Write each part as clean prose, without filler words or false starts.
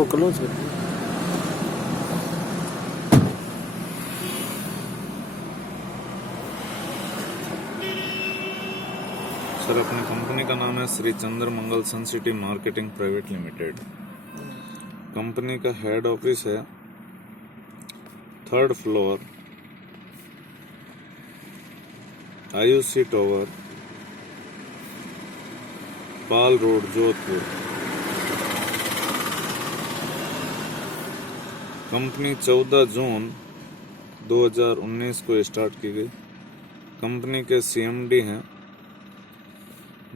इसको क्लोज कर दो। सर, अपनी कंपनी का नाम है Shri Chandra Mangal sun city marketing private limited. Company का हेड ऑफिस है 3rd floor, Ayushi tower, Pal road, Jodhpur. Company 14 जून 2019 को स्टार्ट की गई। कंपनी के सीएमडी हैं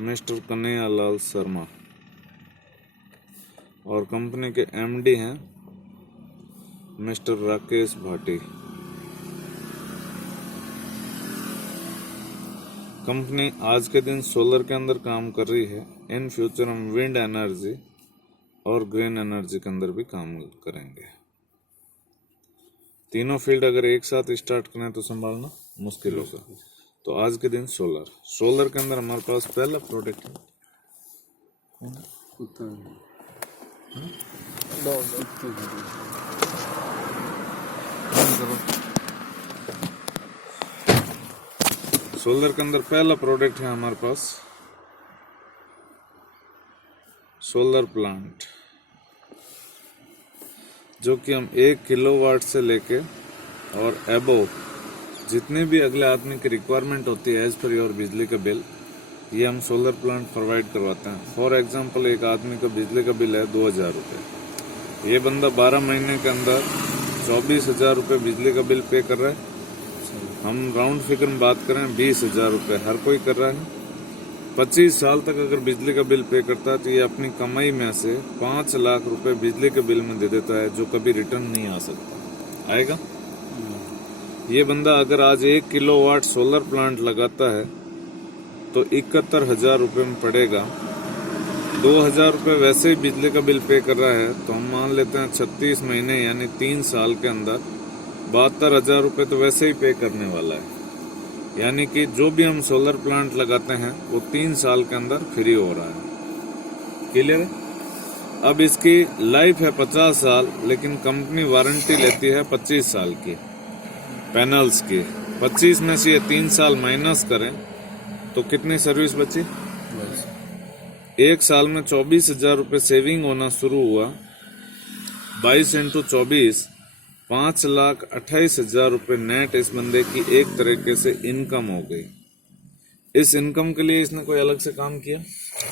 मिस्टर कन्हैया लाल शर्मा और कंपनी के एमडी हैं मिस्टर राकेश भाटी। कंपनी आज के दिन सोलर के अंदर काम कर रही है। इन फ्यूचर हम विंड एनर्जी और ग्रीन एनर्जी के अंदर भी काम करेंगे। तीनों फील्ड अगर एक साथ स्टार्ट करें तो संभालना मुश्किल होगा। तो आज के दिन सोलर के अंदर हमारे पास पहला प्रोडक्ट है सोलर के अंदर पहला प्रोडक्ट है हमारे पास सोलर प्लांट, जो कि हम 1 किलोवाट से लेके और एबोव जितने भी अगले आदमी की रिक्वायरमेंट होती है एज पर योर बिजली का बिल, ये हम सोलर प्लांट प्रोवाइड करवाते हैं। फॉर एग्जांपल, एक आदमी का बिजली का बिल है 2000 रुपये। ये बंदा 12 महीने के अंदर 24,000 रुपये बिजली का बिल पे कर रहा है। हम राउंड फिगर में बात करें 20,000 रुपये हर कोई कर रहा है। 25 साल तक अगर बिजली का बिल पे करता है तो ये अपनी कमाई में से 5 लाख रुपए बिजली के बिल में दे देता है, जो कभी रिटर्न नहीं आ सकता। आएगा? ये बंदा अगर आज 1 किलोवाट सोलर प्लांट लगाता है तो 71,000 रुपये में पड़ेगा। 2,000 रुपये वैसे ही बिजली का बिल पे कर रहा है, तो हम मान लेते हैं 36 महीने यानी 3 साल के अंदर 72,000 रुपये तो वैसे ही पे करने वाला है। यानी कि जो भी हम सोलर प्लांट लगाते हैं वो 3 साल के अंदर फ्री हो रहा है। क्लियर है? अब इसकी लाइफ है 50 साल, लेकिन कंपनी वारंटी लेती है 25 साल की पैनल्स की। 25 में से ये 3 साल माइनस करें तो कितनी सर्विस बची? 1 साल में 24,000 रुपये सेविंग होना शुरू हुआ। 22 × 24 5,28,000 रुपये नेट इस बंदे की एक तरीके से इनकम हो गई। इस इनकम के लिए इसने कोई अलग से काम किया,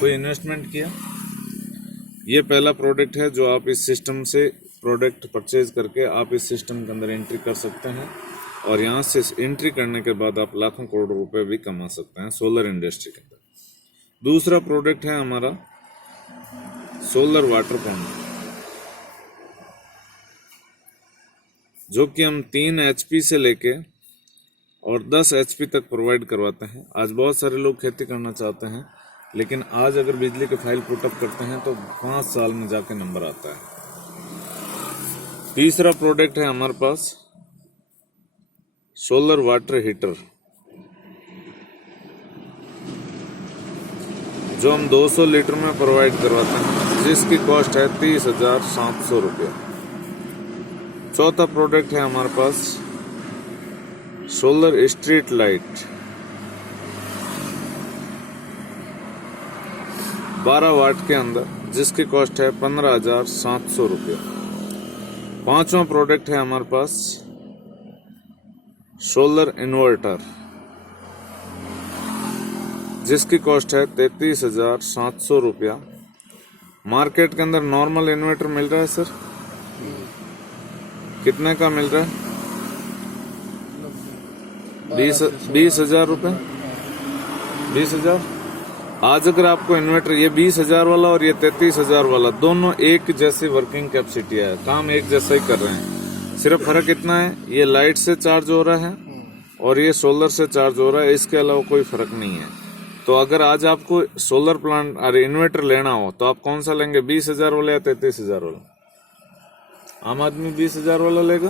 कोई इन्वेस्टमेंट किया? ये पहला प्रोडक्ट है जो आप इस सिस्टम से प्रोडक्ट परचेज करके आप इस सिस्टम के अंदर एंट्री कर सकते हैं और यहाँ से एंट्री करने के बाद आप लाखों करोड़ रुपए भी कमा सकते हैं सोलर इंडस्ट्री के अंदर। दूसरा प्रोडक्ट है हमारा सोलर वाटर पंप, जो कि हम 3 HP से लेके और 10 HP तक प्रोवाइड करवाते हैं। आज बहुत सारे लोग खेती करना चाहते हैं, लेकिन आज अगर बिजली के फाइल पुटअप करते हैं तो 5 साल में जाके नंबर आता है। तीसरा प्रोडक्ट है हमारे पास सोलर वाटर हीटर, जो हम 200 लीटर में प्रोवाइड करवाते हैं, जिसकी कॉस्ट है 30,700 रुपये। चौथा प्रोडक्ट है हमारे पास सोलर स्ट्रीट लाइट, 12 वाट के अंदर, जिसकी कॉस्ट है 15,700 रुपये। पांचवा प्रोडक्ट है हमारे पास सोलर इन्वर्टर, जिसकी कॉस्ट है 33,700 रुपया। मार्केट के अंदर नॉर्मल इन्वर्टर मिल रहा है सर, कितने का मिल रहा है? 20,000 रुपये। 20,000। आज अगर आपको इन्वर्टर ये 20,000 वाला और ये 33,000 वाला, दोनों एक जैसी वर्किंग कैपेसिटी है, काम एक जैसा ही कर रहे हैं। सिर्फ फर्क इतना है, ये लाइट से चार्ज हो रहा है और ये सोलर से चार्ज हो रहा है, इसके अलावा कोई फर्क नहीं है। तो अगर आज आपको सोलर प्लांट अरे इन्वर्टर लेना हो तो आप कौन सा लेंगे, 20,000 वाला या 33,000 वाला? आम आदमी 20,000 वाला लेगा,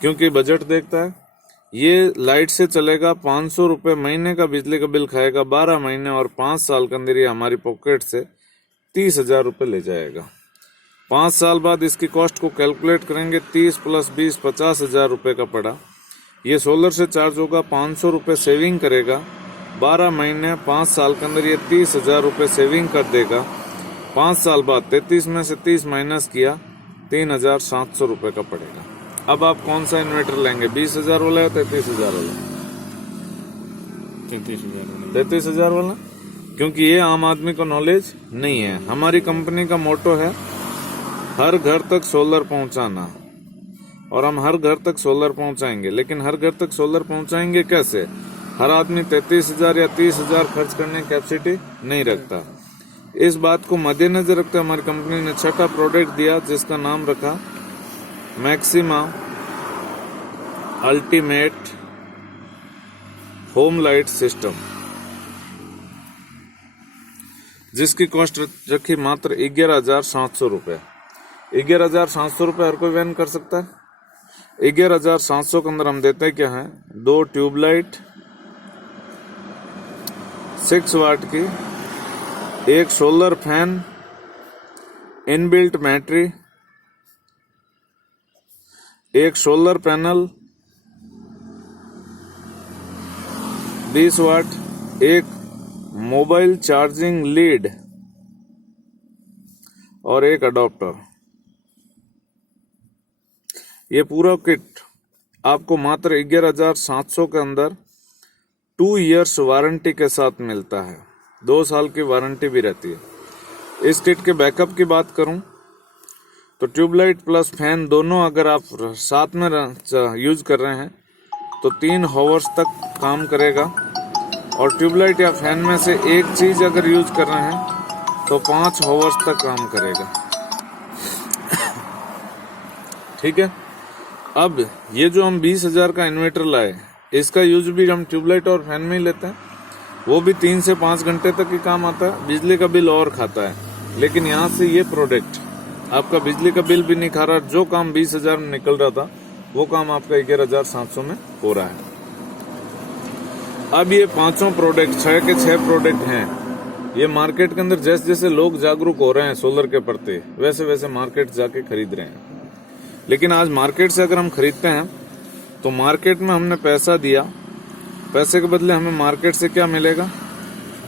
क्योंकि बजट देखता है। ये लाइट से चलेगा, 500 रुपये महीने का बिजली का बिल खाएगा 12 महीने, और 5 साल के अंदर ये हमारी पॉकेट से 30,000 रुपये ले जाएगा। 5 साल बाद इसकी कॉस्ट को कैलकुलेट करेंगे, 30 + 20 50,000 रुपये का पड़ा। ये सोलर से चार्ज होगा, 500 रुपये सेविंग करेगा। 12 महीने 5 साल के अंदर ये 30,000 रुपये सेविंग कर देगा। 5 साल बाद 33 में से 30 माइनस किया, 3,700 रुपये का पड़ेगा। अब आप कौन सा इन्वर्टर लेंगे, 20,000 वाला या 33,000 वाला? 33,000 वाला, क्योंकि ये आम आदमी को नॉलेज नहीं है। हमारी कंपनी का मोटो है हर घर तक सोलर पहुंचाना, और हम हर घर तक सोलर पहुंचाएंगे। लेकिन हर घर तक सोलर पहुंचाएंगे कैसे? हर आदमी 33,000 या 30,000 खर्च करने की कैपेसिटी नहीं रखता। इस बात को मद्देनजर रखते हमारी कंपनी ने छठा प्रोडक्ट दिया, जिसका नाम रखा maxima ultimate home light system, जिसकी कॉस्ट रखी मात्र 11,700 रुपये। 11,700 रुपये हर कोई वहन कर सकता है। 11,700 के अंदर हम देते हैं क्या है, 2 ट्यूबलाइट 6 वाट की, एक सोलर फैन, इनबिल्ट बैटरी, एक सोलर पैनल 20 वाट, एक मोबाइल चार्जिंग लीड और एक अडॉप्टर। ये पूरा किट आपको मात्र 11,700 के अंदर 2 इयर्स वारंटी के साथ मिलता है। 2 साल की वारंटी भी रहती है। इस किट के बैकअप की बात करूं तो ट्यूबलाइट प्लस फैन दोनों अगर आप साथ में यूज कर रहे हैं तो 3 आवर्स तक काम करेगा, और ट्यूबलाइट या फैन में से एक चीज अगर यूज कर रहे हैं तो 5 आवर्स तक काम करेगा। ठीक है। अब ये जो हम 20,000 का इन्वर्टर लाए, इसका यूज भी हम ट्यूबलाइट और फैन में ही लेते हैं। वो भी 3 से 5 घंटे तक ही काम आता है, बिजली का बिल और खाता है। लेकिन यहाँ से ये प्रोडक्ट आपका बिजली का बिल भी नहीं खा रहा। जो काम 20,000 में निकल रहा था वो काम आपका 11,700 में हो रहा है। अब ये 5 प्रोडक्ट, 6 के 6 प्रोडक्ट हैं। ये मार्केट के अंदर जैसे जैसे लोग जागरूक हो रहे हैं सोलर के प्रति, वैसे वैसे मार्केट जाके खरीद रहे हैं। लेकिन आज मार्केट से अगर हम खरीदते हैं तो मार्केट में हमने पैसा दिया, पैसे के बदले हमें मार्केट से क्या मिलेगा?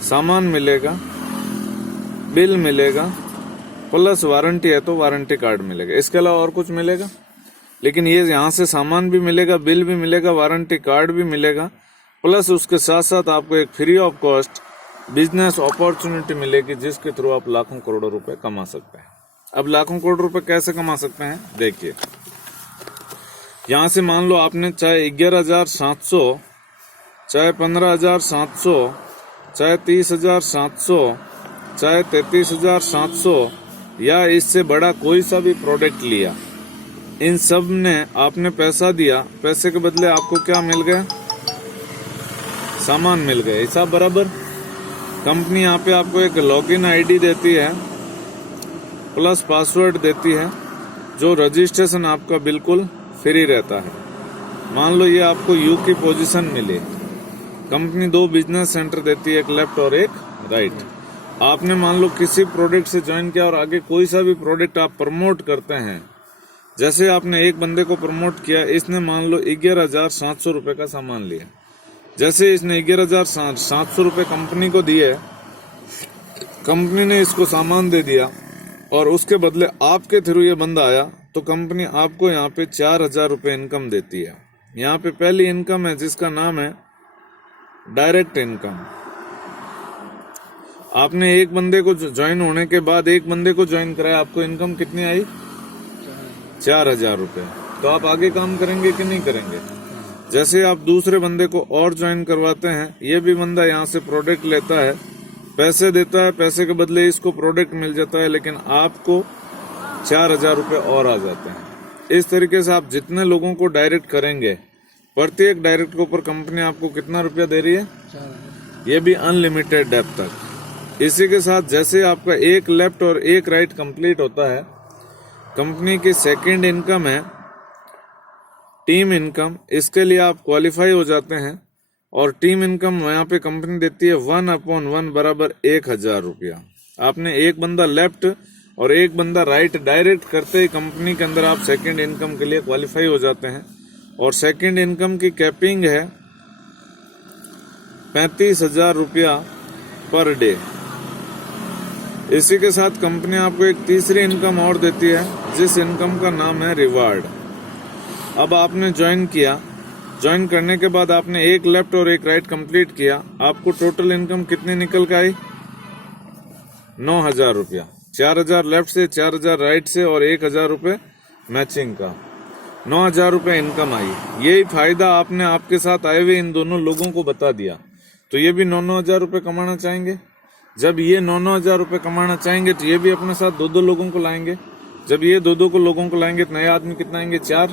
सामान मिलेगा, बिल मिलेगा, प्लस वारंटी है तो वारंटी कार्ड मिलेगा। इसके अलावा और कुछ मिलेगा? लेकिन ये यहाँ से सामान भी मिलेगा, बिल भी मिलेगा, वारंटी कार्ड भी मिलेगा, प्लस उसके साथ साथ आपको एक free of cost business opportunity मिलेगी, जिसके थ्रू आप लाखों करोड़ों रुपए कमा सकते हैं। अब लाखों करोड़ रुपए कैसे कमा सकते हैं, देखिए। यहां से मान लो आपने चाहे 11,700, चाहे 15,700, चाहे 30,700, चाहे 33,700 या इससे बड़ा कोई सा भी प्रोडक्ट लिया, इन सब ने आपने पैसा दिया, पैसे के बदले आपको क्या मिल गया? सामान मिल गया। हिसाब बराबर। कंपनी यहाँ पे आपको एक लॉगिन आईडी देती है, प्लस पासवर्ड देती है, जो रजिस्ट्रेशन आपका बिल्कुल फ्री रहता है। मान लो ये आपको यू की पोजीशन मिली, कंपनी 2 बिजनेस सेंटर देती है, एक लेफ्ट और एक राइट। आपने मान लो किसी प्रोडक्ट से ज्वाइन किया और आगे कोई सा भी प्रोडक्ट आप प्रमोट करते हैं, जैसे आपने एक बंदे को प्रमोट किया, इसने मान लो 11,700 रुपए का सामान लिया। जैसे इसने 11,700 रुपए कंपनी को दिए, कंपनी ने इसको सामान दे दिया और उसके बदले आपके थ्रू ये बंदा आया, तो कंपनी आपको यहाँ पे 4,000 रुपए इनकम देती है। यहाँ पे पहली इनकम है जिसका नाम है डायरेक्ट इनकम। आपने एक बंदे को ज्वाइन होने के बाद एक बंदे को ज्वाइन कराया, आपको इनकम कितनी आई? 4,000 रुपए। तो आप आगे काम करेंगे कि नहीं करेंगे? जैसे आप दूसरे बंदे को और ज्वाइन करवाते हैं, ये भी बंदा यहाँ से प्रोडक्ट लेता है, पैसे देता है, पैसे के बदले इसको प्रोडक्ट मिल जाता है, लेकिन आपको 4,000 रुपए और आ जाते हैं। इस तरीके से आप जितने लोगों को डायरेक्ट करेंगे, प्रत्येक डायरेक्ट के ऊपर कंपनी आपको कितना रुपया दे रही है? ये भी अनलिमिटेड डेप्थ तक। इसी के साथ जैसे आपका एक लेफ्ट और एक राइट कंप्लीट होता है, कंपनी की सेकंड इनकम है टीम इनकम। इसके लिए आप क्वालिफाई हो जाते हैं और टीम इनकम यहाँ पे कंपनी देती है 1/1 बराबर 1,000 रुपया। आपने एक बंदा लेफ्ट और एक बंदा राइट डायरेक्ट करते ही कंपनी के अंदर आप सेकंड इनकम के लिए क्वालिफाई हो जाते हैं। और सेकंड इनकम की कैपिंग है 35,000 रुपया पर डे। इसी के साथ कंपनी आपको एक तीसरी इनकम और देती है, जिस इनकम का नाम है रिवार्ड। अब आपने ज्वाइन किया, ज्वाइन करने के बाद आपने एक लेफ्ट और एक राइट कंप्लीट किया, आपको टोटल इनकम कितनी निकल के आई? 9,000 रुपया। 4,000 लेफ्ट से, 4,000 राइट से और 1,000 रुपये मैचिंग का, 9,000 रुपये इनकम आई। यही फायदा आपने आपके साथ आए हुए इन दोनों लोगों को बता दिया, तो ये भी 9,000 रुपये कमाना चाहेंगे। जब ये 9,000 रुपये कमाना चाहेंगे तो ये भी अपने साथ 2-2 लोगों को लाएंगे। जब ये 2-2 को लोगों को लाएंगे तो नए आदमी कितना आएंगे? 4।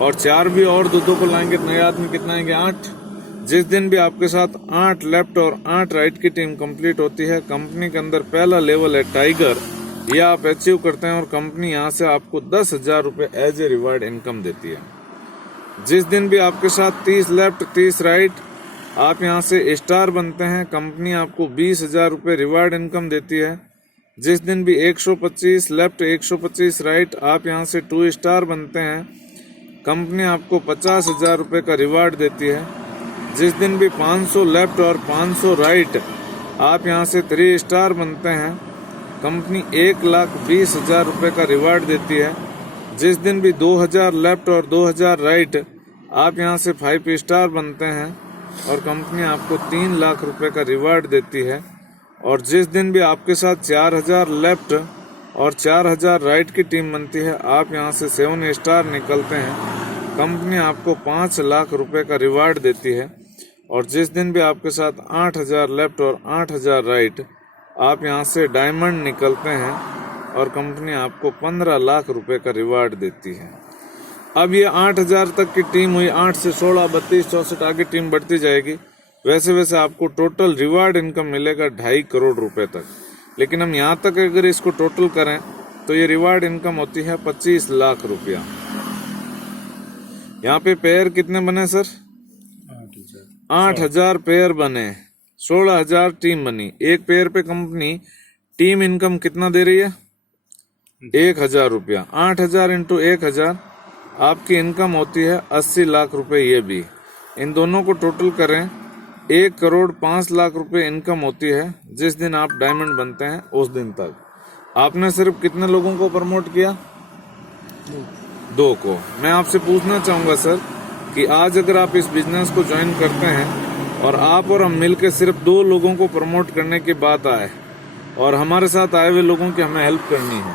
और 4 भी और 2-2 को लाएंगे तो नए आदमी कितना आएंगे? 8। जिस दिन भी आपके साथ 8 लेफ्ट और 8 राइट की टीम कंप्लीट होती है, कंपनी के अंदर पहला लेवल है टाइगर, ये आप अचीव करते हैं और कंपनी यहाँ से आपको 10,000 रुपये एज ए रिवार्ड इनकम देती है। जिस दिन भी आपके साथ 30 लेफ्ट 30 राइट आप यहाँ से स्टार बनते हैं, कंपनी आपको 20,000 रुपये रिवार्ड इनकम देती है। जिस दिन भी 125 लेफ्ट 125 राइट आप यहाँ से 2 स्टार बनते हैं, कंपनी आपको 50,000 रुपये का रिवार्ड देती है। जिस दिन भी 500 लेफ्ट और 500 राइट आप यहाँ से 3 स्टार बनते हैं, कंपनी 1,20,000 रुपये का रिवार्ड देती है। जिस दिन भी 2,000 लेफ्ट और 2,000 राइट आप यहाँ से 5 स्टार बनते हैं और कंपनी आपको 3 लाख रुपए का रिवार्ड देती है। और जिस दिन भी आपके साथ 4,000 लेफ्ट और 4,000 राइट की टीम बनती है, आप यहाँ से 7 स्टार निकलते हैं, कंपनी आपको 5 लाख रुपए का रिवार्ड देती है। और जिस दिन भी आपके साथ 8,000 लेफ्ट और 8,000 राइट आप यहाँ से डायमंड निकलते हैं और कंपनी आपको 15 लाख रुपए का रिवार्ड देती है। अब ये 8,000 तक की टीम हुई, 8 से 16, 32, 64 आगे टीम बढ़ती जाएगी। वैसे वैसे आपको टोटल रिवार्ड इनकम मिलेगा 2.5 करोड़ रुपए तक। लेकिन हम यहाँ तक अगर इसको टोटल करें तो ये रिवार्ड इनकम होती है 25 लाख रुपया। यहाँ पे पेयर कितने बने सर? 8,000 पेयर बने, 16,000 टीम बनी। एक पेयर पे कंपनी टीम इनकम कितना दे रही है? 1,000 रुपया। 8,000 इंटू 1,000 आपकी इनकम होती है 80 लाख रुपए। ये भी इन दोनों को टोटल करें 1 करोड़ 5 लाख रुपए इनकम होती है। जिस दिन आप डायमंड बनते हैं उस दिन तक आपने सिर्फ कितने लोगों को प्रमोट किया? 2 को। मैं आपसे पूछना चाहूंगा सर कि आज अगर आप इस बिजनेस को ज्वाइन करते हैं और आप और हम मिलकर सिर्फ 2 लोगों को प्रमोट करने की बात आए और हमारे साथ आए हुए लोगों की हमें हेल्प करनी है,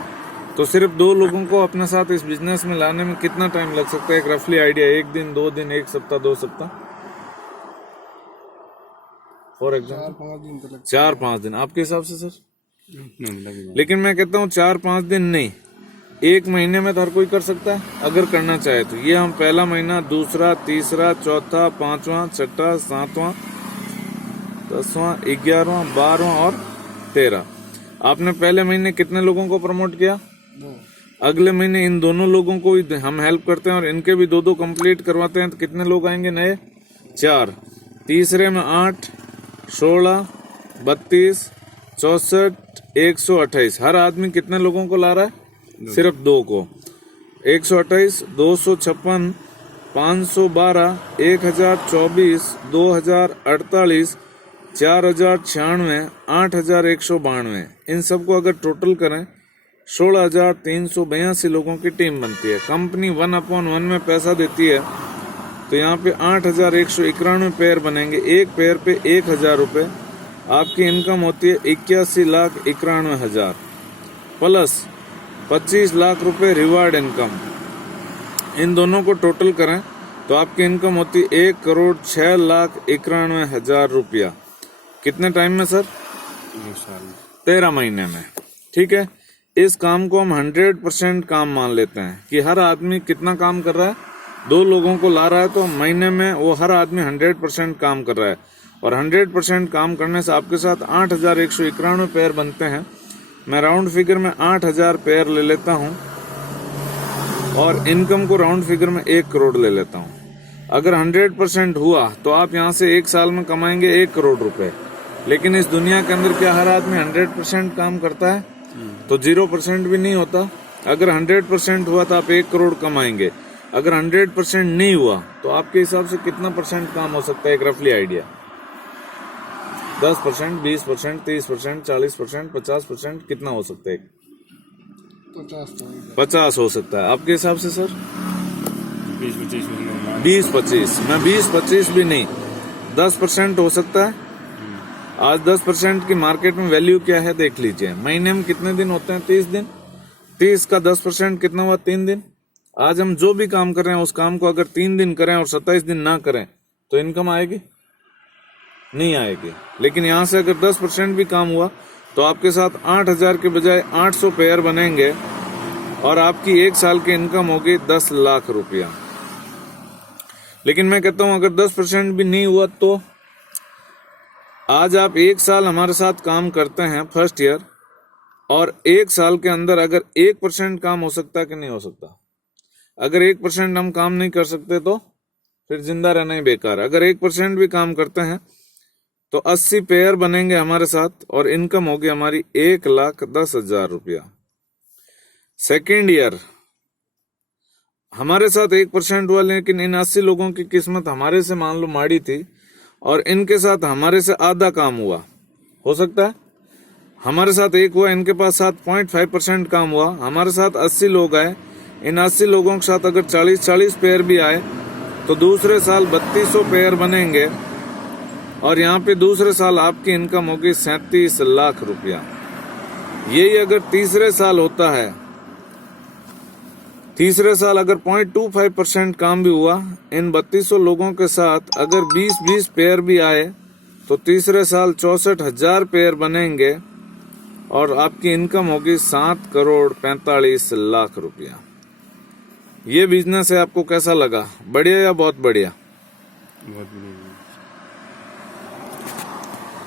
तो सिर्फ 2 लोगों को अपने साथ इस बिजनेस में लाने में कितना टाइम लग सकता है? एक रफली आइडिया, 1 दिन, 2 दिन, 1 सप्ताह, 2 सप्ताह, फॉर एग्जाम्पल 4-5 दिन आपके हिसाब से सर? लेकिन मैं कहता हूँ 4-5 दिन नहीं, 1 महीने में तो हर कोई कर सकता है अगर करना चाहे तो। ये हम पहला महीना, दूसरा, तीसरा, चौथा, 5वां, 6वां, 7वां, 10वां, 11वां, 12वां और 13। आपने पहले महीने कितने लोगों को प्रमोट किया? 2। अगले महीने इन दोनों लोगों को हम हेल्प करते हैं और इनके भी 2-2 कंप्लीट करवाते हैं, तो कितने लोग आएंगे नए? 4। तीसरे में 8, 16, 32, 64, 128। हर आदमी कितने लोगों को ला रहा है? सिर्फ 2 को। 128, 256, 512, 1024, 2048, 4096, 8192। इन सबको अगर टोटल करें 16,382 लोगों की टीम बनती है। कंपनी 1/1 में पैसा देती है, तो यहाँ पे 8,191 पेयर बनेंगे। एक पेयर पे 1,000 रुपये। आपकी इनकम होती है 81,91,000 प्लस 25 लाख रुपए रिवार्ड इनकम। इन दोनों को टोटल करें तो आपकी इनकम होती है 1,06,91,000 रुपया। कितने टाइम में सर? 13 महीने में। ठीक है, इस काम को हम 100% काम मान लेते हैं कि हर आदमी कितना काम कर रहा है? 2 लोगों को ला रहा है, तो महीने में वो हर आदमी 100% काम कर रहा है। और 100% काम करने से आपके साथ 8,191 पेयर बनते हैं। मैं राउंड फिगर में 8,000 पेयर ले लेता हूं और इनकम को राउंड फिगर में 1 करोड़ ले लेता हूं। अगर 100% हुआ तो आप यहां से 1 साल में कमाएंगे 1 करोड़ रुपए। लेकिन इस दुनिया के अंदर क्या हर आदमी 100% काम करता है? तो 0% भी नहीं होता। अगर 100% हुआ तो आप 1 करोड़ कमाएंगे। अगर 100% नहीं हुआ तो आपके हिसाब से कितना परसेंट काम हो सकता है, एक रफली आइडिया? 10%, 20%, 30%, 40%, 50%, कितना हो सकता है? 50 हो सकता है आपके हिसाब से सर? 20-25, मैं 20-25 भी नहीं, 10% हो सकता है। आज 10% की मार्केट में वैल्यू क्या है देख लीजिए। महीने में कितने दिन होते हैं? 30 दिन। 30 का 10% कितना हुआ? 3 दिन। आज हम जो भी काम कर रहे हैं उस काम को अगर 3 दिन करें और 27 दिन ना करें तो इनकम आएगी? नहीं आएगी। लेकिन यहां से अगर 10% भी काम हुआ तो आपके साथ 8,000 के बजाय 800 पेयर बनेंगे और आपकी 1 साल की इनकम होगी 10 लाख रुपया। लेकिन मैं कहता हूं अगर 10% भी नहीं हुआ तो आज आप 1 साल हमारे साथ काम करते हैं फर्स्ट ईयर, और 1 साल के अंदर अगर 1% काम हो सकता है कि नहीं हो सकता? अगर 1% हम काम नहीं कर सकते तो फिर जिंदा रहना ही बेकार। अगर 1% भी काम करते हैं तो 80 पेयर बनेंगे हमारे साथ और इनकम होगी हमारी 1,10,000 रुपया। सेकेंड ईयर हमारे साथ 1% हुआ, लेकिन इन 80 लोगों की किस्मत हमारे से मान लो माड़ी थी और इनके साथ हमारे से आधा काम हुआ, हो सकता है? हमारे साथ 1 हुआ, इनके पास साथ 0.5% काम हुआ, हमारे साथ 80 लोग आए, इन 80 लोगों के साथ अगर 40 पेयर भी आए तो दूसरे साल 3200 पेयर बनेंगे और यहाँ पे दूसरे साल आपकी इनकम होगी 37 लाख रुपया। यही अगर तीसरे साल होता है, तीसरे साल अगर 0.25% काम भी हुआ, इन 3200 लोगों के साथ अगर 20-20 पेयर भी आए तो तीसरे साल 64,000 पेयर बनेंगे और आपकी इनकम होगी 7,45,00,000 रुपया। ये बिजनेस है, आपको कैसा लगा? बढ़िया या बहुत बढ़िया? बहुत बढ़िया।